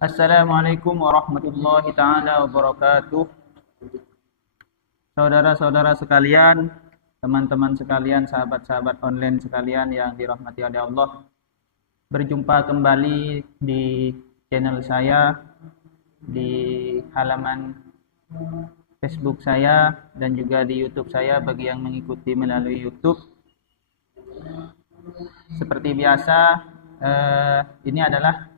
Assalamualaikum warahmatullahi taala wabarakatuh. Saudara-saudara sekalian, teman-teman sekalian, sahabat-sahabat online sekalian yang dirahmati oleh Allah. Berjumpa kembali di channel saya, di halaman Facebook saya, dan juga di YouTube saya bagi yang mengikuti melalui YouTube. Seperti biasa, ini adalah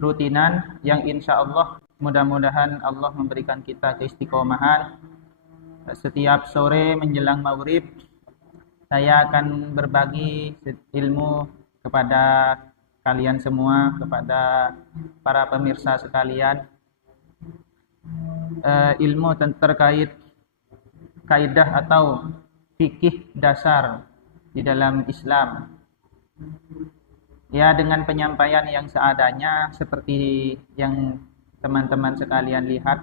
rutinan yang insya Allah mudah-mudahan Allah memberikan kita keistiqomahan. Setiap sore menjelang maghrib saya akan berbagi ilmu kepada kalian semua, kepada para pemirsa sekalian, ilmu terkait kaidah atau fikih dasar di dalam Islam. Ya, dengan penyampaian yang seadanya seperti yang teman-teman sekalian lihat.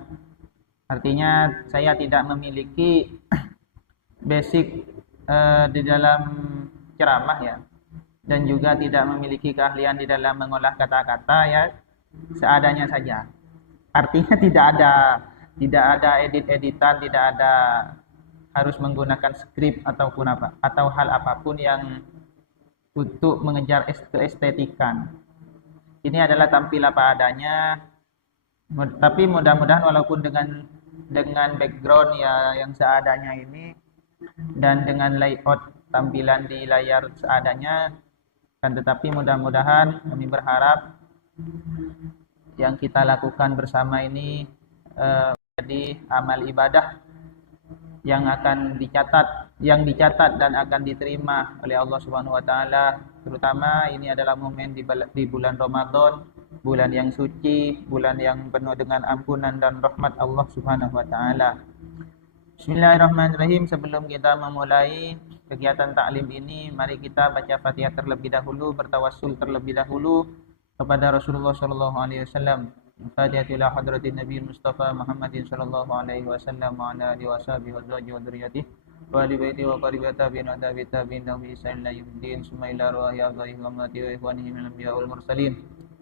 Artinya saya tidak memiliki basic di dalam ceramah ya, dan juga tidak memiliki keahlian di dalam mengolah kata-kata ya, seadanya saja. Artinya tidak ada edit-editan, tidak ada harus menggunakan skrip ataupun apa atau hal apapun yang untuk mengejar keestetikan. Ini adalah tampil apa adanya, tapi mudah-mudahan walaupun dengan background ya yang seadanya ini dan dengan layout tampilan di layar seadanya, kan tetapi mudah-mudahan kami berharap yang kita lakukan bersama ini menjadi amal ibadah yang akan dicatat dan akan diterima oleh Allah Subhanahu wa taala. Terutama ini adalah momen di bulan Ramadan, bulan yang suci, bulan yang penuh dengan ampunan dan rahmat Allah Subhanahu wa taala. Bismillahirrahmanirrahim. Sebelum kita memulai kegiatan taklim ini, mari kita baca Fatihah terlebih dahulu, bertawassul terlebih dahulu kepada Rasulullah sallallahu alaihi wasallam. Fatihah ila hadratin Nabi Mustafa Muhammadin sallallahu alaihi wasallam wa ala alihi washabihi wa azwajihi wa dzurriyyatihi wa ali baiti wa qaribati tabi'in wa tabi'in wa bi ihsan ila yaumiddin. Summa ila ruhi a'dha'ihi wa ummati wa ikhwanihi min al-anbiya wal mursalin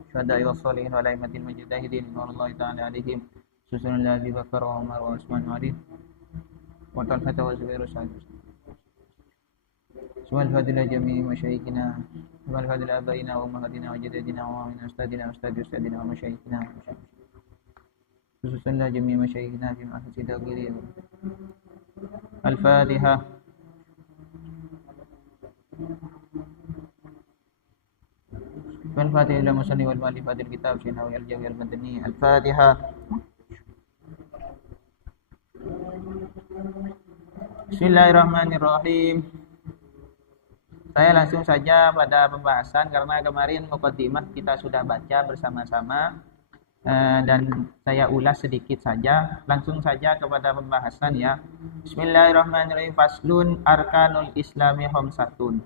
syuhada'i was shalihin wa laimatil mujahidin wa Allah ta'ala alaihim susunul Abi Bakar wa Umar wa Utsman wa Ali wa Talha wa Zubair wa Sa'id. Subhanal fadila jami'i masyayikhina subhanal fadila abaina wa ummahatina wa jadadina wa min ustadina wa ustadina wa masyayikhina khususan jami'i masyayikhina fi mahasi dawiri. Al-Fatihah. Al-Fatihah ila musanni wal mu'allifatil kitab syinawi al-jawi al-madani. Al-Fatihah. Bismillahirrahmanirrahim. Saya langsung saja pada pembahasan karena kemarin muqaddimah kita sudah baca bersama-sama dan saya ulas sedikit saja. Langsung saja kepada pembahasan ya. Bismillahirrahmanirrahim. Faslun arkanul islami khamsatun.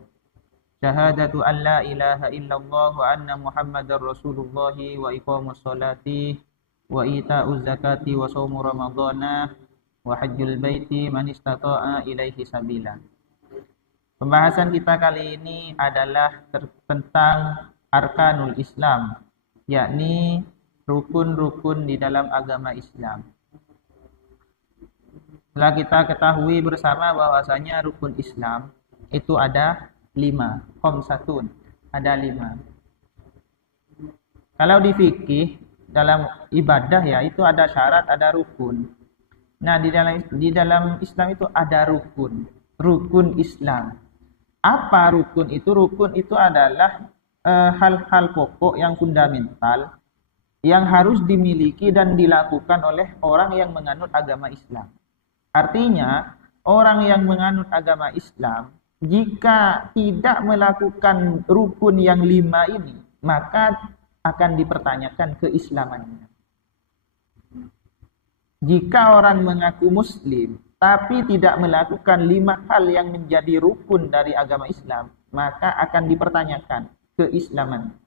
Syahadatu an la ilaha illallah wa anna muhammadar rasulullah wa iqamus sholati wa ita'uz zakati wa shaumu ramadhana wa hajjul baiti man istata'a ilaihi sabila. Pembahasan kita kali ini adalah tentang arkanul Islam, yakni rukun-rukun di dalam agama Islam. Setelah kita ketahui bersama bahwasanya rukun Islam itu ada 5, khamsatun, ada 5. Kalau di fikih dalam ibadah ya itu ada syarat, ada rukun. Nah, di dalam Islam itu ada rukun Islam. Apa rukun itu? Rukun itu adalah hal-hal pokok yang fundamental yang harus dimiliki dan dilakukan oleh orang yang menganut agama Islam. Artinya, orang yang menganut agama Islam jika tidak melakukan rukun yang 5 ini, maka akan dipertanyakan keislamannya. Jika orang mengaku muslim tapi tidak melakukan 5 hal yang menjadi rukun dari agama Islam, maka akan dipertanyakan keislaman.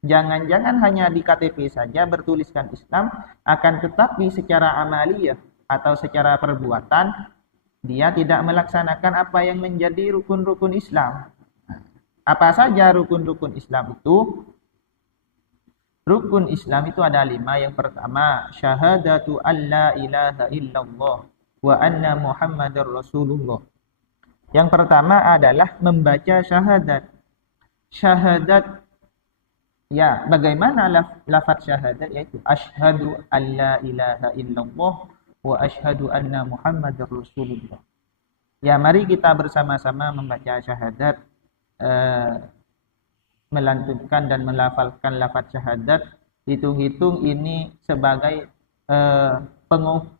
Jangan-jangan hanya di KTP saja bertuliskan Islam, akan tetapi secara amaliyah atau secara perbuatan Dia tidak melaksanakan apa yang menjadi rukun-rukun Islam. Apa saja rukun-rukun Islam itu? Rukun Islam itu ada 5. Yang pertama, syahadatu alla ilaha illallah wa anna Muhammadar Rasulullah. Yang pertama adalah membaca syahadat. Syahadat, ya, bagaimana lafaz syahadat? Yaitu asyhadu alla ilaha illallah wa asyhadu anna Muhammadar Rasulullah. Ya, mari kita bersama-sama membaca syahadat, melantunkan dan melafalkan lafaz syahadat. Hitung-hitung ini sebagai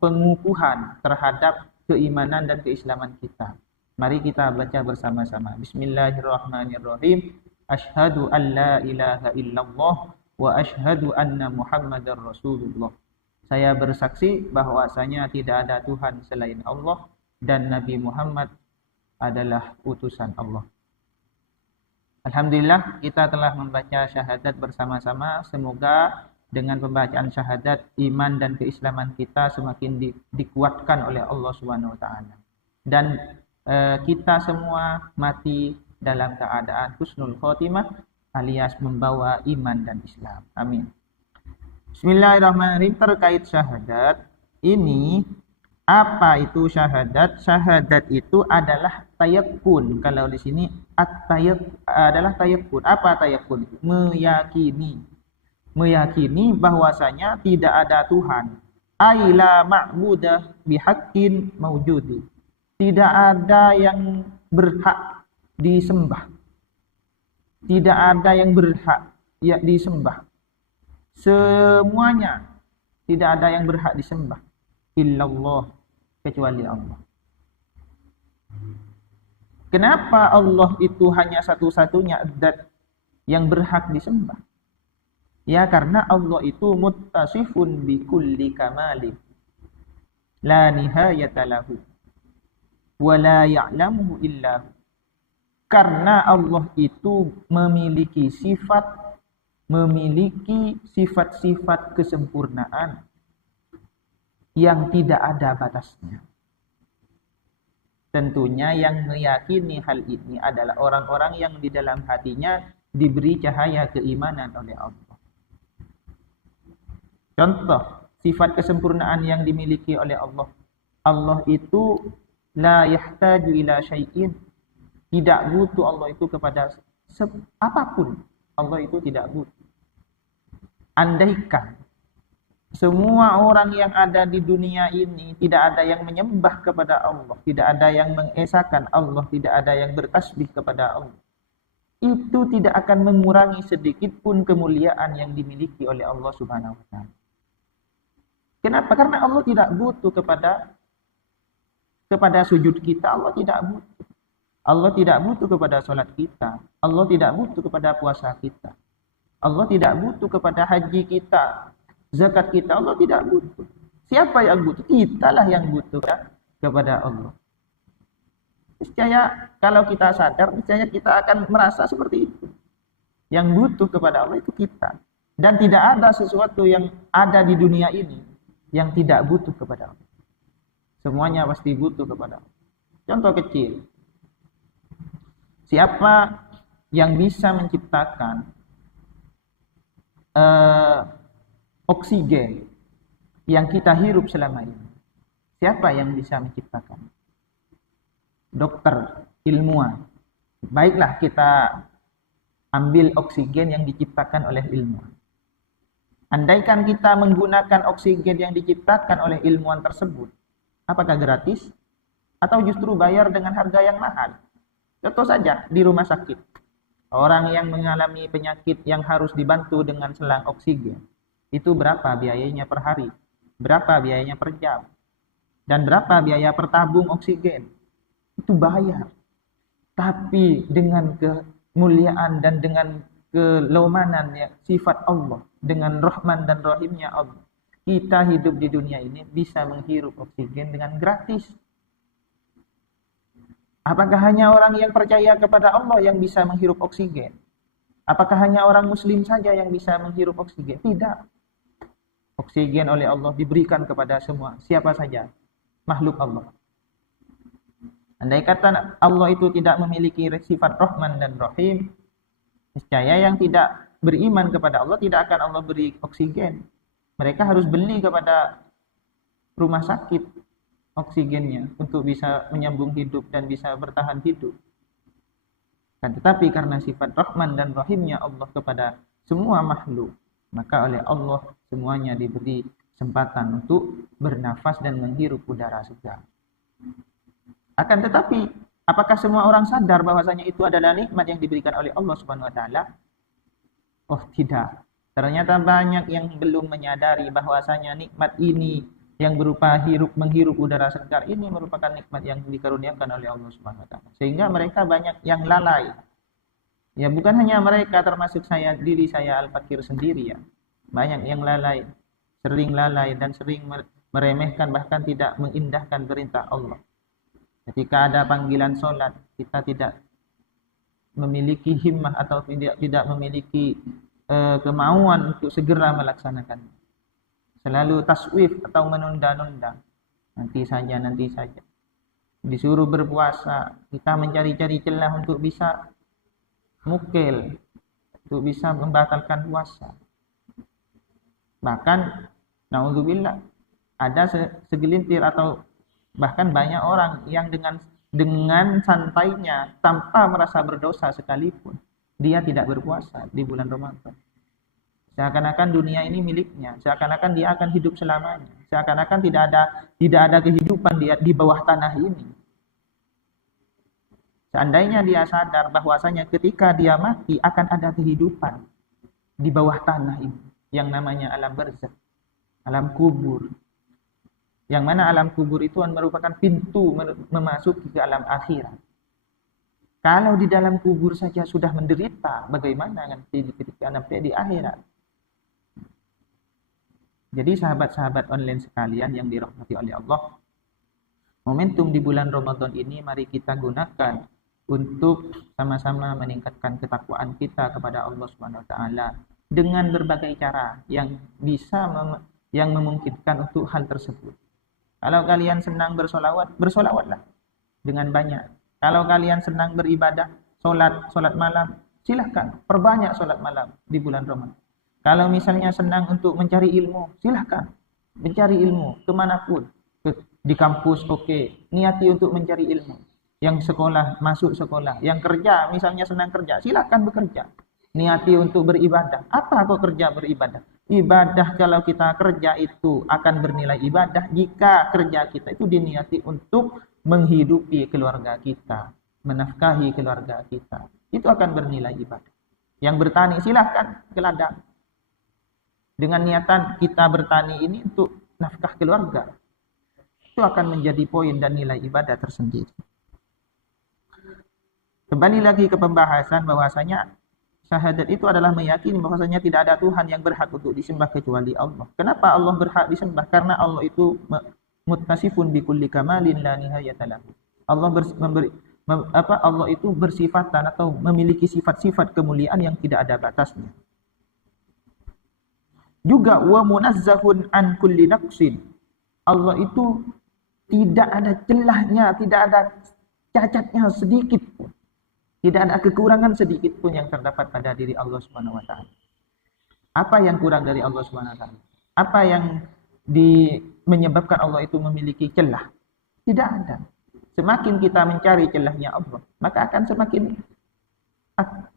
pengukuhan terhadap keimanan dan keislaman kita. Mari kita baca bersama-sama. Bismillahirrahmanirrahim. Asyhadu an la ilaha illallah wa asyhadu anna Muhammadar Rasulullah. Saya bersaksi bahwasanya tidak ada Tuhan selain Allah dan Nabi Muhammad adalah utusan Allah. Alhamdulillah, kita telah membaca syahadat bersama-sama. Semoga dengan pembacaan syahadat, iman dan keislaman kita semakin dikuatkan oleh Allah Subhanahu wa taala. Dan kita semua mati dalam keadaan husnul khotimah alias membawa iman dan Islam. Amin. Bismillahirrahmanirrahim. Terkait syahadat ini, apa itu syahadat? Syahadat itu adalah tayakkun. Kalau di sini adalah tayakkun. Apa tayakkun? Meyakini bahwasanya tidak ada Tuhan. Aila ma'budah bihaqqin maujudi. Tidak ada yang berhak disembah. Tidak ada yang berhak disembah. Semuanya tidak ada yang berhak disembah. Illallah, kecuali Allah. Kenapa Allah itu hanya satu-satunya zat yang berhak disembah? Ya, karena Allah itu muttasifun bi kulli kamali la nihayata lahu wa la ya'lamuhu illa hu. Karena Allah itu memiliki sifat-sifat kesempurnaan yang tidak ada batasnya. Tentunya yang meyakini hal ini adalah orang-orang yang di dalam hatinya diberi cahaya keimanan oleh Allah. Contoh, sifat kesempurnaan yang dimiliki oleh Allah. Allah itu la yahtaju ila syai'in. Tidak butuh Allah itu kepada apapun. Allah itu tidak butuh. Andaikan semua orang yang ada di dunia ini tidak ada yang menyembah kepada Allah, tidak ada yang mengesahkan Allah, tidak ada yang bertasbih kepada Allah, itu tidak akan mengurangi sedikit pun kemuliaan yang dimiliki oleh Allah Subhanahu wa taala. Kenapa? Karena Allah tidak butuh kepada sujud kita. Allah tidak butuh. Allah tidak butuh kepada salat kita. Allah tidak butuh kepada puasa kita. Allah tidak butuh kepada haji kita, zakat kita. Allah tidak butuh. Siapa yang butuh? Kitalah yang butuh kepada Allah. Niscaya kalau kita sadar, niscaya kita akan merasa seperti itu. Yang butuh kepada Allah itu kita. Dan tidak ada sesuatu yang ada di dunia ini yang tidak butuh kepada Allah. Semuanya pasti butuh kepada Allah. Contoh kecil. Siapa yang bisa menciptakan oksigen yang kita hirup selama ini? Siapa yang bisa menciptakan? Dokter, ilmuwan. Baiklah, kita ambil oksigen yang diciptakan oleh ilmuwan. Andaikan kita menggunakan oksigen yang diciptakan oleh ilmuwan tersebut, apakah gratis? Atau justru bayar dengan harga yang mahal? Contoh saja di rumah sakit. Orang yang mengalami penyakit yang harus dibantu dengan selang oksigen. Itu berapa biayanya per hari? Berapa biayanya per jam? Dan berapa biaya per tabung oksigen? Itu bayar. Tapi dengan kemuliaan dan dengan kelaumanan sifat Allah, dengan Rahman dan Rahimnya Allah, kita hidup di dunia ini bisa menghirup oksigen dengan gratis. Apakah hanya orang yang percaya kepada Allah yang bisa menghirup oksigen? Apakah hanya orang muslim saja yang bisa menghirup oksigen? Tidak. Oksigen oleh Allah diberikan kepada semua, siapa saja, makhluk Allah. Andai kata Allah itu tidak memiliki sifat Rahman dan Rahim, niscaya yang tidak beriman kepada Allah tidak akan Allah beri oksigen. Mereka harus beli kepada rumah sakit oksigennya untuk bisa menyambung hidup dan bisa bertahan hidup. Kan tetapi karena sifat Rahman dan Rahimnya Allah kepada semua makhluk, maka oleh Allah semuanya diberi kesempatan untuk bernafas dan menghirup udara segar. Akan tetapi, apakah semua orang sadar bahwasanya itu adalah nikmat yang diberikan oleh Allah Subhanahu wa taala? Oh, tidak. Ternyata banyak yang belum menyadari bahwasanya nikmat ini yang berupa menghirup udara segar ini merupakan nikmat yang dikaruniakan oleh Allah Subhanahu wa taala. Sehingga mereka banyak yang lalai. Ya, bukan hanya mereka, termasuk diri saya Al-Fakir sendiri ya. Banyak yang lalai, sering lalai dan sering meremehkan bahkan tidak mengindahkan perintah Allah. Ketika ada panggilan sholat, kita tidak memiliki himmah atau tidak memiliki kemauan untuk segera melaksanakan. Selalu taswif atau menunda-nunda. Nanti saja. Disuruh berpuasa, kita mencari-cari celah untuk bisa mukil, untuk bisa membatalkan puasa. Bahkan, naudzubillah, ada segelintir atau bahkan banyak orang yang dengan santainya tanpa merasa berdosa sekalipun dia tidak berpuasa di bulan Ramadan. Seakan-akan dunia ini miliknya, seakan-akan dia akan hidup selamanya, seakan-akan tidak ada kehidupan di bawah tanah ini. Seandainya dia sadar bahwasanya ketika dia mati akan ada kehidupan di bawah tanah ini yang namanya alam barzakh, alam kubur. Yang mana alam kubur itu merupakan pintu memasuki ke alam akhirat. Kalau di dalam kubur saja sudah menderita, bagaimana nanti ketika di akhirat? Jadi sahabat-sahabat online sekalian yang dirahmati oleh Allah, momentum di bulan Ramadan ini mari kita gunakan untuk sama-sama meningkatkan ketakwaan kita kepada Allah Subhanahu wa taala dengan berbagai cara yang bisa yang memungkinkan untuk hal tersebut. Kalau kalian senang bersolawat, bersolawatlah dengan banyak. Kalau kalian senang beribadah, solat malam, silahkan perbanyak solat malam di bulan Ramadan. Kalau misalnya senang untuk mencari ilmu, silahkan mencari ilmu kemanapun. Di kampus, oke, niati untuk mencari ilmu. Yang sekolah, masuk sekolah. Yang kerja, misalnya senang kerja, silahkan bekerja. Niati untuk beribadah. Apa kok kerja beribadah? Ibadah kalau kita kerja itu akan bernilai ibadah jika kerja kita itu diniati untuk menghidupi keluarga kita, menafkahi keluarga kita. Itu akan bernilai ibadah. Yang bertani silahkan ke ladang. Dengan niatan kita bertani ini untuk nafkah keluarga. Itu akan menjadi poin dan nilai ibadah tersendiri. Kembali lagi ke pembahasan bahwasanya syahadat itu adalah meyakini bahwasanya tidak ada Tuhan yang berhak untuk disembah kecuali Allah. Kenapa Allah berhak disembah? Karena Allah itu muttasifun bi kulli kamalin la nihayata lahu. Allah itu bersifatan atau memiliki sifat-sifat kemuliaan yang tidak ada batasnya. Juga wa munazzahun an kulli naqsin. Allah itu tidak ada celahnya, tidak ada cacatnya sedikit pun. Tidak ada kekurangan sedikit pun yang terdapat pada diri Allah Subhanahu wa taala. Apa yang kurang dari Allah Subhanahu wa taala? Apa yang menyebabkan Allah itu memiliki celah? Tidak ada. Semakin kita mencari celahnya Allah, maka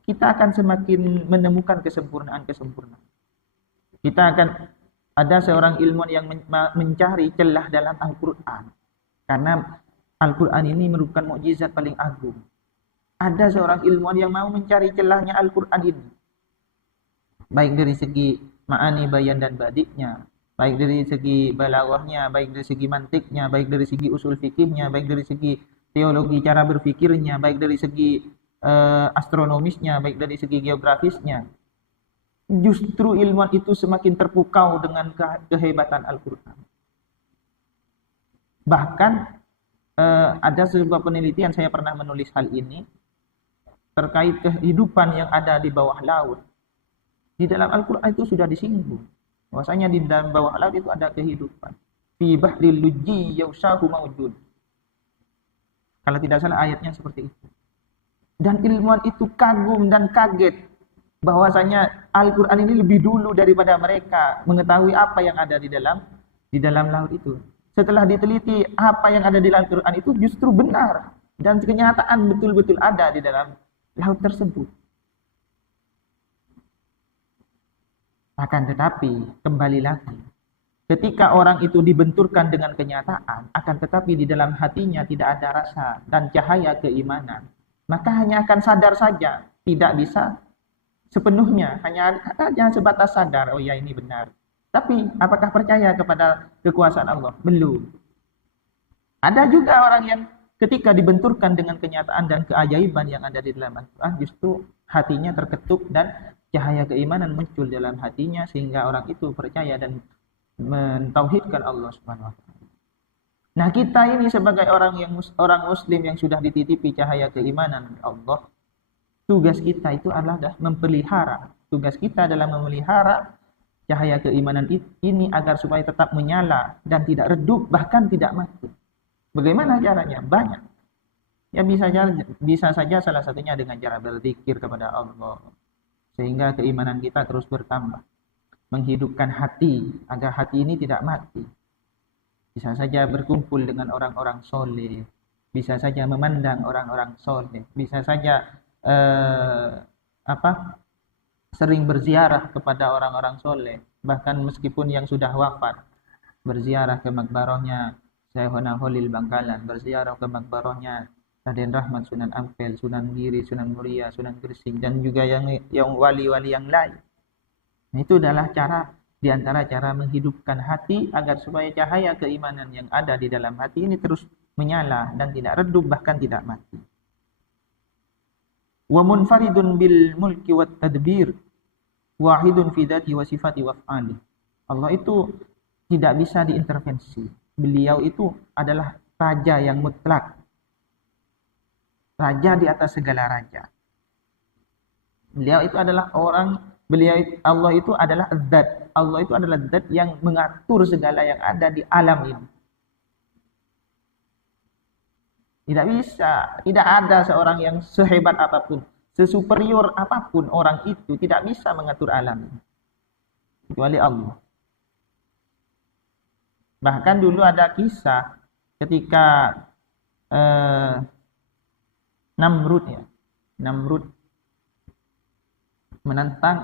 kita akan semakin menemukan kesempurnaan. Kita akan ada seorang ilmuwan yang mencari celah dalam Al-Qur'an. Karena Al-Qur'an ini merupakan mukjizat paling agung. Ada seorang ilmuwan yang mau mencari celahnya Al-Qur'an ini. Baik dari segi ma'ani, bayan dan badiknya, baik dari segi balaghahnya, baik dari segi mantiknya, baik dari segi usul fikihnya, baik dari segi teologi cara berfikirnya, baik dari segi astronomisnya, baik dari segi geografisnya. Justru ilmuwan itu semakin terpukau dengan kehebatan Al-Qur'an. Bahkan ada sebuah penelitian, saya pernah menulis hal ini terkait kehidupan yang ada di bawah laut. Di dalam Al-Qur'an itu sudah disinggung bahwasanya di dalam bawah laut itu ada kehidupan. Fi bahril lujji yaushahu maujud. Kalau tidak salah ayatnya seperti itu. Dan ilmuwan itu kagum dan kaget bahwasanya Al-Quran ini lebih dulu daripada mereka mengetahui apa yang ada di dalam laut itu. Setelah diteliti apa yang ada di Al-Quran itu justru benar dan kenyataan betul-betul ada di dalam laut tersebut. Akan tetapi kembali lagi, ketika orang itu dibenturkan dengan kenyataan, akan tetapi di dalam hatinya tidak ada rasa dan cahaya keimanan, maka hanya akan sadar saja, tidak bisa sepenuhnya, hanya sebatas sadar, oh ya ini benar. Tapi apakah percaya kepada kekuasaan Allah? Belum. Ada juga orang yang ketika dibenturkan dengan kenyataan dan keajaiban yang ada di dalam Al-Quran, justru hatinya terketuk dan cahaya keimanan muncul dalam hatinya sehingga orang itu percaya dan mentauhidkan Allah Subhanahu wa taala. Nah, kita ini sebagai orang muslim yang sudah dititipi cahaya keimanan Allah, tugas kita itu adalah memelihara. Tugas kita adalah memelihara cahaya keimanan ini agar supaya tetap menyala dan tidak redup, bahkan tidak mati. Bagaimana caranya? Banyak. Ya bisa saja salah satunya dengan cara berzikir kepada Allah. Sehingga keimanan kita terus bertambah. Menghidupkan hati agar hati ini tidak mati. Bisa saja berkumpul dengan orang-orang soleh. Bisa saja memandang orang-orang soleh. Bisa saja sering berziarah kepada orang-orang soleh. Bahkan meskipun yang sudah wafat, berziarah ke makbarahnya Syekhona Holil Bangkalan, berziarah ke makbarahnya Raden Rahmat Sunan Ampel, Sunan Giri, Sunan Muria, Sunan Gresik, dan juga yang wali-wali yang lain. Nah, itu adalah di antara cara menghidupkan hati agar supaya cahaya keimanan yang ada di dalam hati ini terus menyala dan tidak redup, bahkan tidak mati. Wa munfaridun bil mulki wat tadbir, wahidun fi dzati wa sifati wa af'ali. Allah itu tidak bisa diintervensi. Beliau itu adalah raja yang mutlak. Raja di atas segala raja. Allah itu adalah zat. Allah itu adalah zat yang mengatur segala yang ada di alam ini. Tidak bisa, tidak ada seorang yang sehebat apapun, sesuperior apapun orang itu tidak bisa mengatur alam ini. Kecuali Allah. Bahkan dulu ada kisah ketika Namrud menantang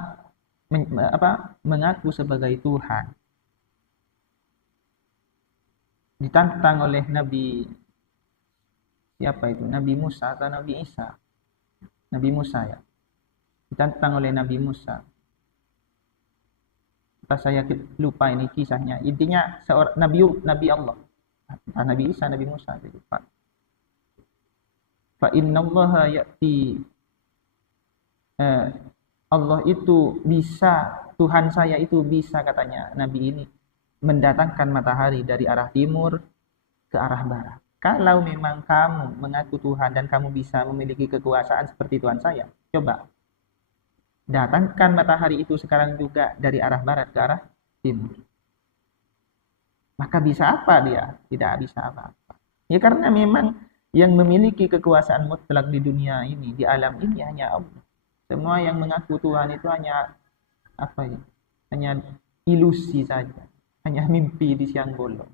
mengaku sebagai Tuhan. Ditantang oleh Nabi siapa itu? Nabi Musa atau Nabi Isa? Nabi Musa ya. Ditantang oleh Nabi Musa. Saya lupa ini kisahnya. Intinya seorang Nabi Allah. Nabi Isa, Nabi Musa, saya lupa. Fa innallaha ya'ti Allah itu bisa, Tuhan saya itu bisa, katanya Nabi ini, mendatangkan matahari dari arah timur ke arah barat. Kalau memang kamu mengaku Tuhan dan kamu bisa memiliki kekuasaan seperti Tuhan saya, coba datangkan matahari itu sekarang juga dari arah barat ke arah timur. Maka bisa apa dia? Tidak bisa apa-apa. Ya karena memang yang memiliki kekuasaan mutlak di dunia ini, di alam ini hanya Allah. Semua yang mengaku Tuhan itu hanya hanya ilusi saja, hanya mimpi di siang bolong.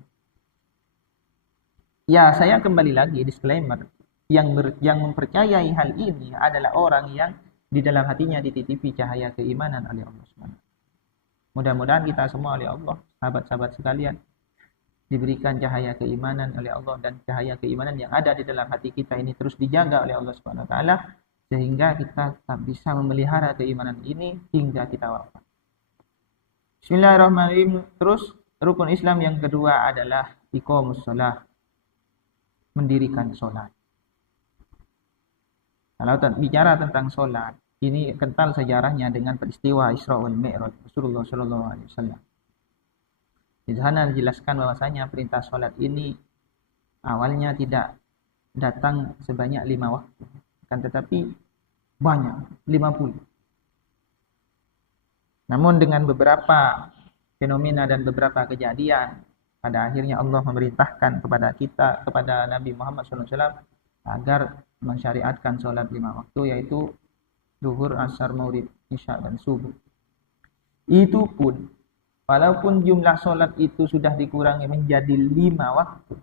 Ya, saya kembali lagi disclaimer, yang mempercayai hal ini adalah orang yang di dalam hatinya dititipi cahaya keimanan oleh Allah SWT. Mudah-mudahan kita semua oleh Allah, sahabat-sahabat sekalian, diberikan cahaya keimanan oleh Allah, dan cahaya keimanan yang ada di dalam hati kita ini terus dijaga oleh Allah SWT, sehingga kita tetap bisa memelihara keimanan ini hingga kita wafat. Bismillahirrahmanirrahim. Terus rukun Islam yang kedua adalah iqamus shalah, mendirikan sholat. Kalau bicara tentang sholat, ini kental sejarahnya dengan peristiwa Isra wal Mi'raj Rasulullah Shallallahu Alaihi Wasallam. Di sana dijelaskan bahwasanya perintah sholat ini awalnya tidak datang sebanyak 5 waktu, kan tetapi banyak, 50. Namun dengan beberapa fenomena dan beberapa kejadian, pada akhirnya Allah memerintahkan kepada Nabi Muhammad SAW agar mensyariatkan sholat 5 waktu, yaitu zuhur, asar, maghrib, isya, dan subuh. Itu pun, walaupun jumlah sholat itu sudah dikurangi menjadi 5 waktu,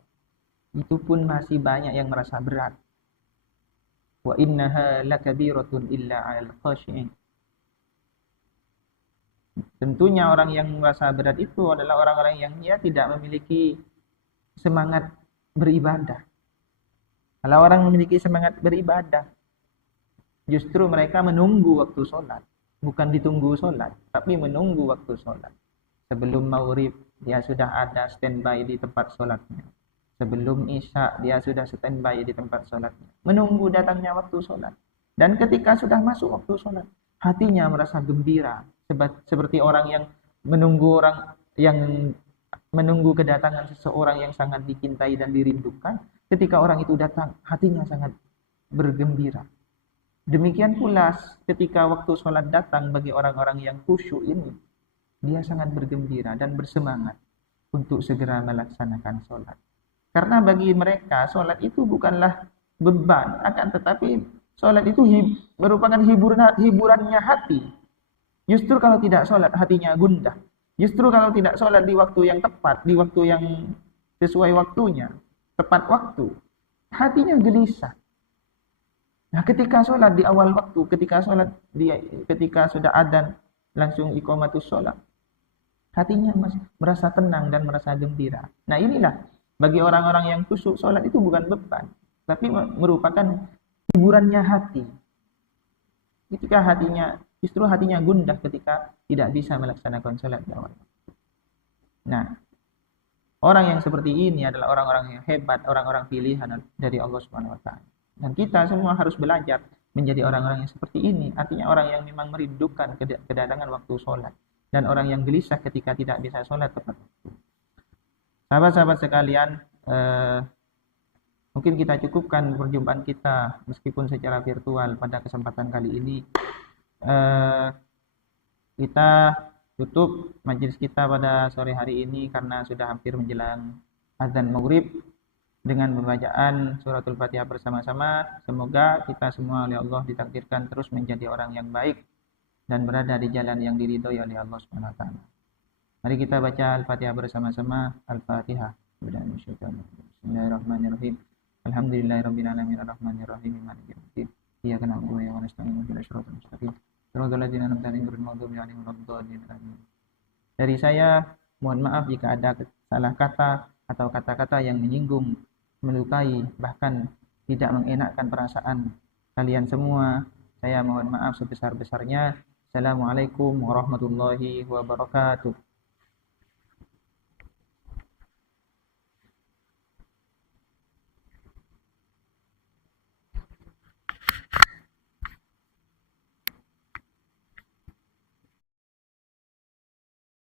itu pun masih banyak yang merasa berat. Wa innaha lakabiratun illa 'alal khashi'in. Tentunya orang yang merasa berat itu adalah orang-orang yang tidak memiliki semangat beribadah. Kalau orang memiliki semangat beribadah, justru mereka menunggu waktu sholat. Bukan ditunggu sholat, tapi menunggu waktu sholat. Sebelum maghrib, dia sudah ada standby di tempat sholatnya. Sebelum isya, dia sudah standby di tempat sholatnya. Menunggu datangnya waktu sholat. Dan ketika sudah masuk waktu sholat, hatinya merasa gembira. Seperti orang yang menunggu kedatangan seseorang yang sangat dicintai dan dirindukan. Ketika orang itu datang, hatinya sangat bergembira. Demikian pula ketika waktu sholat datang bagi orang-orang yang khusyuk ini, dia sangat bergembira dan bersemangat untuk segera melaksanakan sholat. Karena bagi mereka sholat itu bukanlah beban, akan tetapi sholat itu merupakan hiburannya hati. Justru kalau tidak sholat hatinya gundah. Justru kalau tidak sholat di waktu yang tepat, di waktu yang sesuai waktunya, tepat waktu, hatinya gelisah. Nah, ketika sholat di awal waktu, ketika sudah adzan, langsung iqamatus sholat, hatinya merasa tenang dan merasa gembira. Nah, inilah bagi orang-orang yang khusyuk, sholat itu bukan beban, tapi merupakan hiburannya hati. Ketika justru hatinya gundah ketika tidak bisa melaksanakan sholat di awal. Nah, orang yang seperti ini adalah orang-orang yang hebat, orang-orang pilihan dari Allah Subhanahu wa taala. Dan kita semua harus belajar menjadi orang-orang yang seperti ini. Artinya orang yang memang merindukan kedatangan waktu sholat. Dan orang yang gelisah ketika tidak bisa sholat tepat waktu. Sahabat-sahabat sekalian, mungkin kita cukupkan perjumpaan kita meskipun secara virtual pada kesempatan kali ini. Kita tutup majelis kita pada sore hari ini karena sudah hampir menjelang azan maghrib dengan pembacaan suratul Fatihah bersama-sama. Semoga kita semua oleh Allah ditakdirkan terus menjadi orang yang baik dan berada di jalan yang diridhoi oleh Allah Subhanahu wa taala. Mari kita baca Al-Fatihah bersama-sama. Al-Fatihah. Bismillahirrahmanirrahim. Alhamdulillahirabbil alamin arrahmanirrahim maliki yaumiddin. Iyyaka na'budu wa iyyaka nasta'in ihdinas siratal mustaqim. Shiratal ladzina an'amta 'alaihim ghairil maghdubi 'alaihim waladdallin. Amin. Dari saya mohon maaf jika ada salah kata atau kata-kata yang menyinggung, melukai, bahkan tidak mengenakkan perasaan kalian semua. Saya mohon maaf sebesar-besarnya. Assalamualaikum warahmatullahi wabarakatuh.